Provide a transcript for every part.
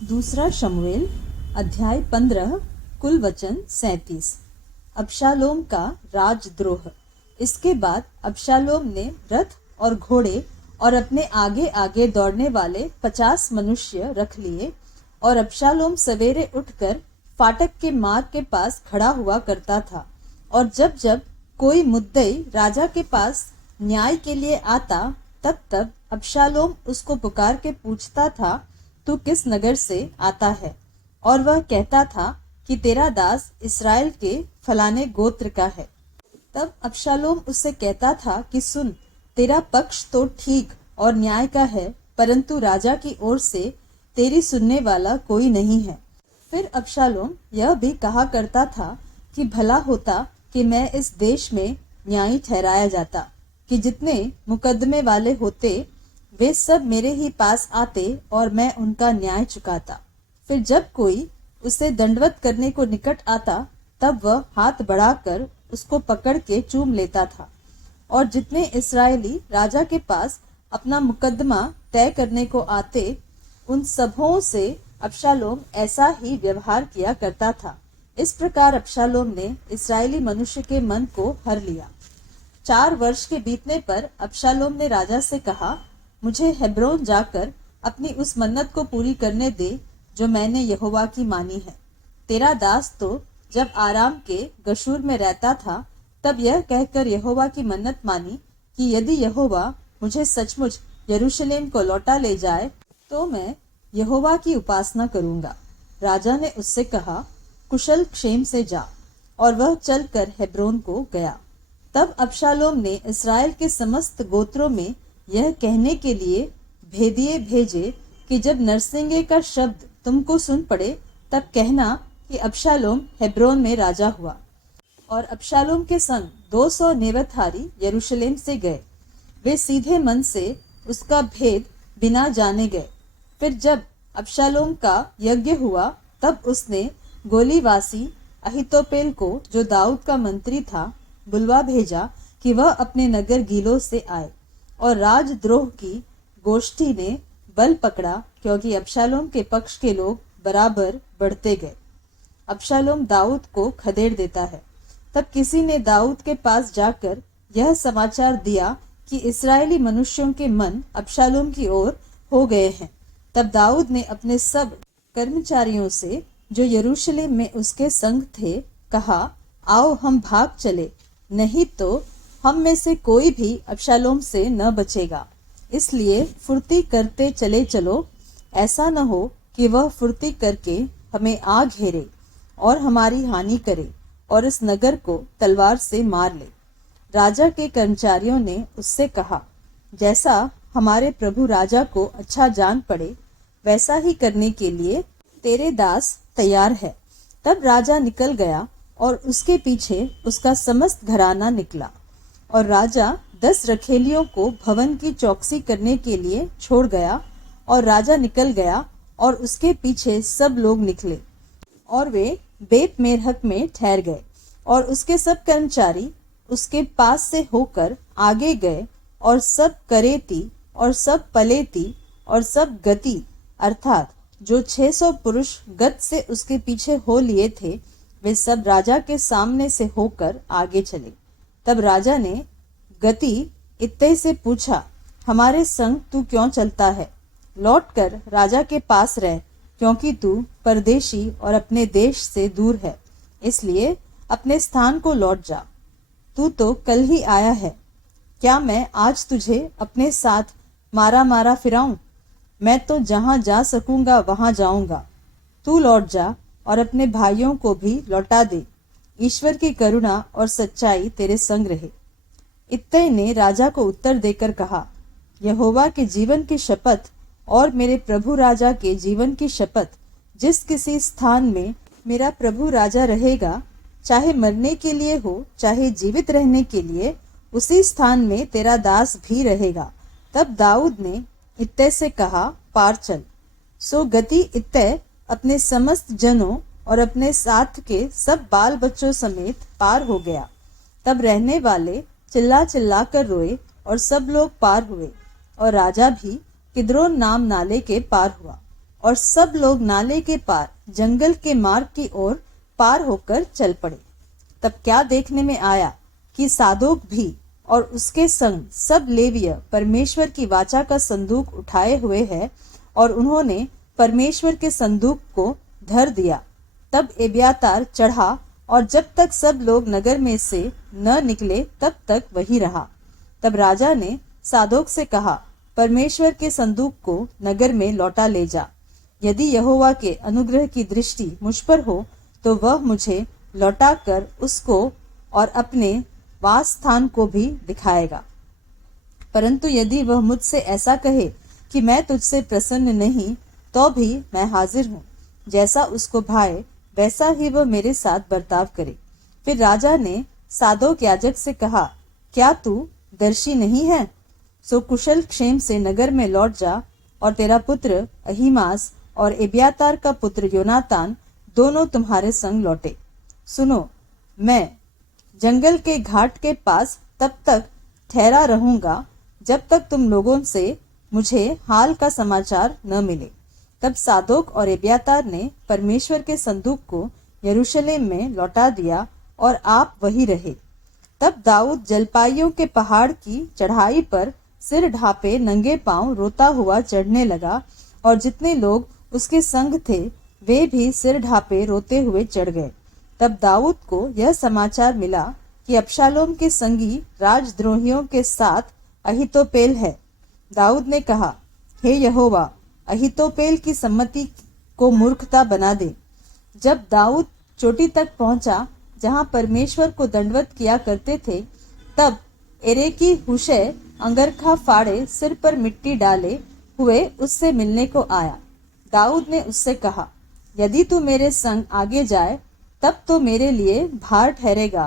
दूसरा शमूएल अध्याय 15 कुल वचन 37। अबशालोम का राजद्रोह। इसके बाद अबशालोम ने रथ और घोड़े और अपने आगे आगे दौड़ने वाले 50 मनुष्य रख लिए, और अबशालोम सवेरे उठकर फाटक के मार्ग के पास खड़ा हुआ करता था। और जब जब कोई मुद्दई राजा के पास न्याय के लिए आता, तब तब अबशालोम उसको पुकार के पूछता था, तू किस नगर से आता है? और वह कहता था कि तेरा दास इस्राएल के फलाने गोत्र का है। तब अबशालोम उससे कहता था कि सुन, तेरा पक्ष तो ठीक और न्याय का है, परंतु राजा की ओर से तेरी सुनने वाला कोई नहीं है। फिर अबशालोम यह भी कहा करता था कि भला होता कि मैं इस देश में न्यायी ठहराया जाता, कि जितने मुकदमे वाले होते वे सब मेरे ही पास आते और मैं उनका न्याय चुकाता। फिर जब कोई उसे दंडवत करने को निकट आता, तब वह हाथ बढ़ाकर उसको पकड़ के चूम लेता था। और जितने इस्राएली राजा के पास अपना मुकदमा तय करने को आते, उन सबों से अबशालोम ऐसा ही व्यवहार किया करता था। इस प्रकार अबशालोम ने इस्राएली मनुष्य के मन को हर लिया। 4 वर्ष के बीतने पर अबशालोम ने राजा से कहा, मुझे हेब्रोन जाकर अपनी उस मन्नत को पूरी करने दे जो मैंने यहोवा की मानी है। तेरा दास तो जब आराम के गशूर में रहता था, तब यह कहकर यहोवा की मन्नत मानी कि यदि यहोवा मुझे सचमुच यरूशलेम को लौटा ले जाए, तो मैं यहोवा की उपासना करूंगा। राजा ने उससे कहा, कुशल क्षेम से जा। और वह चलकर हेब्रोन को गया। तब अबशालोम ने इस्राएल के समस्त गोत्रों में यह कहने के लिए भेदिए भेजे कि जब नरसिंगे का शब्द तुमको सुन पड़े, तब कहना कि अबशालोम हेब्रोन में राजा हुआ। और अबशालोम के संग 200 नेवतहारी यरूशलेम से गए। वे सीधे मन से उसका भेद बिना जाने गए। फिर जब अबशालोम का यज्ञ हुआ, तब उसने गोलीवासी अहीतोपेल को, जो दाऊद का मंत्री था, बुलवा भेजा कि वह अपने नगर गीलो से आए। और राजद्रोह की गोष्ठी ने बल पकड़ा, क्योंकि अबशालोम के पक्ष के लोग बराबर बढ़ते गए। अबशालोम दाऊद को खदेड़ देता है। तब किसी ने दाऊद के पास जाकर यह समाचार दिया कि इस्राएली मनुष्यों के मन अबशालोम की ओर हो गए हैं। तब दाऊद ने अपने सब कर्मचारियों से, जो यरूशलेम में उसके संग थे, कहा, आओ हम भाग चले, नहीं तो हम में से कोई भी अबशालोम से न बचेगा। इसलिए फुर्ती करते चले चलो, ऐसा न हो कि वह फुर्ती करके हमें आ घेरे और हमारी हानि करे और इस नगर को तलवार से मार ले। राजा के कर्मचारियों ने उससे कहा, जैसा हमारे प्रभु राजा को अच्छा जान पड़े, वैसा ही करने के लिए तेरे दास तैयार है। तब राजा निकल गया और उसके पीछे उसका समस्त घराना निकला। और राजा 10 रखेलियों को भवन की चौकसी करने के लिए छोड़ गया। और राजा निकल गया और उसके पीछे सब लोग निकले, और वे बेत मेरहक में ठहर गए। और उसके सब कर्मचारी उसके पास से होकर आगे गए, और सब करेती और सब पलेती और सब गति, अर्थात जो 600 पुरुष गत से उसके पीछे हो लिए थे, वे सब राजा के सामने से होकर आगे चले। तब राजा ने गति इत्ते से पूछा, हमारे संग तू क्यों चलता है? लौटकर राजा के पास रह, क्योंकि तू परदेशी और अपने देश से दूर है, इसलिए अपने स्थान को लौट जा। तू तो कल ही आया है। क्या मैं आज तुझे अपने साथ मारा मारा फिराऊं? मैं तो जहां जा सकूंगा वहां जाऊंगा। तू लौट जा और अपने भाइयों को भी लौटा दे। ईश्वर की करुणा और सच्चाई तेरे संग रहे। इत्तै ने राजा को उत्तर देकर कहा, यहोवा के जीवन की शपथ और मेरे प्रभु राजा के जीवन की शपथ, जिस किसी स्थान में मेरा प्रभु राजा रहेगा, चाहे मरने के लिए हो चाहे जीवित रहने के लिए, उसी स्थान में तेरा दास भी रहेगा। तब दाऊद ने इत्तै से कहा, पार चल। सो गति इत्तै अपने समस्त जनों और अपने साथ के सब बाल बच्चों समेत पार हो गया। तब रहने वाले चिल्ला चिल्ला कर रोए, और सब लोग पार हुए, और राजा भी किद्रोन नाम नाले के पार हुआ। और सब लोग नाले के पार जंगल के मार्ग की ओर पार होकर चल पड़े। तब क्या देखने में आया कि सादोक भी और उसके संग सब लेविय परमेश्वर की वाचा का संदूक उठाए हुए है, और उन्होंने परमेश्वर के संदूक को धर दिया। तब एब्यातार चढ़ा, और जब तक सब लोग नगर में से न निकले तब तक वही रहा। तब राजा ने सादोक से कहा, परमेश्वर के संदूक को नगर में लौटा ले जा। यदि यहोवा के अनुग्रह की दृष्टि मुझ पर हो तो वह मुझे लौटा कर उसको और अपने वास स्थान को भी दिखाएगा। परंतु यदि वह मुझसे ऐसा कहे कि मैं तुझसे प्रसन्न नहीं, तो भी मैं हाजिर हूँ। जैसा उसको भाए वैसा ही वह मेरे साथ बर्ताव करे। फिर राजा ने सादोक याजक से कहा, क्या तू दर्शी नहीं है? सो कुशल क्षेम से नगर में लौट जा, और तेरा पुत्र अहीमास और एब्यातार का पुत्र योनातान दोनों तुम्हारे संग लौटे। सुनो, मैं जंगल के घाट के पास तब तक ठहरा रहूंगा जब तक तुम लोगों से मुझे हाल का समाचार न मिले। तब सादोक और एब्यातार ने परमेश्वर के संदूक को यरूशलेम में लौटा दिया, और आप वही रहे। तब दाऊद जलपाइयों के पहाड़ की चढ़ाई पर सिर ढापे नंगे पांव रोता हुआ चढ़ने लगा, और जितने लोग उसके संग थे वे भी सिर ढापे रोते हुए चढ़ गए। तब दाऊद को यह समाचार मिला कि अबशालोम के संगी राजद्रोहियों के साथ अहीतोपेल है। दाऊद ने कहा, हे यहोवा, अहीतोपेल की सम्मति को मूर्खता बना दे। जब दाऊद चोटी तक पहुंचा जहां परमेश्वर को दंडवत किया करते थे, तब एरेकी हुशै अंगरखा फाड़े सिर पर मिट्टी डाले हुए उससे मिलने को आया। दाऊद ने उससे कहा, यदि तू मेरे संग आगे जाए तब तो मेरे लिए भार ठहरेगा,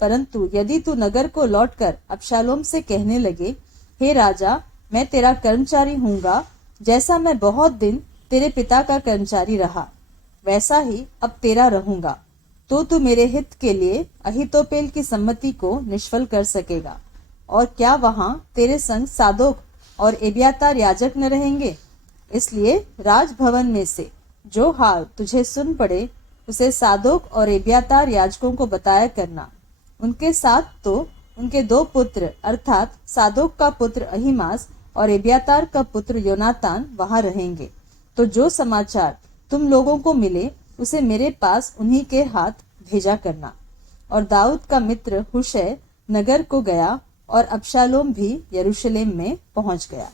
परंतु यदि तू नगर को लौटकर अबशालोम से कहने लगे, हे राजा, मैं तेरा कर्मचारी हूँगा, जैसा मैं बहुत दिन तेरे पिता का कर्मचारी रहा वैसा ही अब तेरा रहूंगा, तो तू मेरे हित के लिए अहीतोपेल की सम्मति को निष्फल कर सकेगा। और क्या वहां तेरे संग सादोक और एब्यातार याजक न रहेंगे? इसलिए राजभवन में से जो हाल तुझे सुन पड़े उसे सादोक और एब्यातार याजकों को बताया करना। उनके साथ तो उनके दो पुत्र अर्थात सादोक का पुत्र अहीमास और एब्यातार का पुत्र योनातान वहां रहेंगे। तो जो समाचार तुम लोगों को मिले उसे मेरे पास उन्हीं के हाथ भेजा करना। और दाऊद का मित्र हुशै नगर को गया, और अबशालोम भी यरूशलेम में पहुंच गया।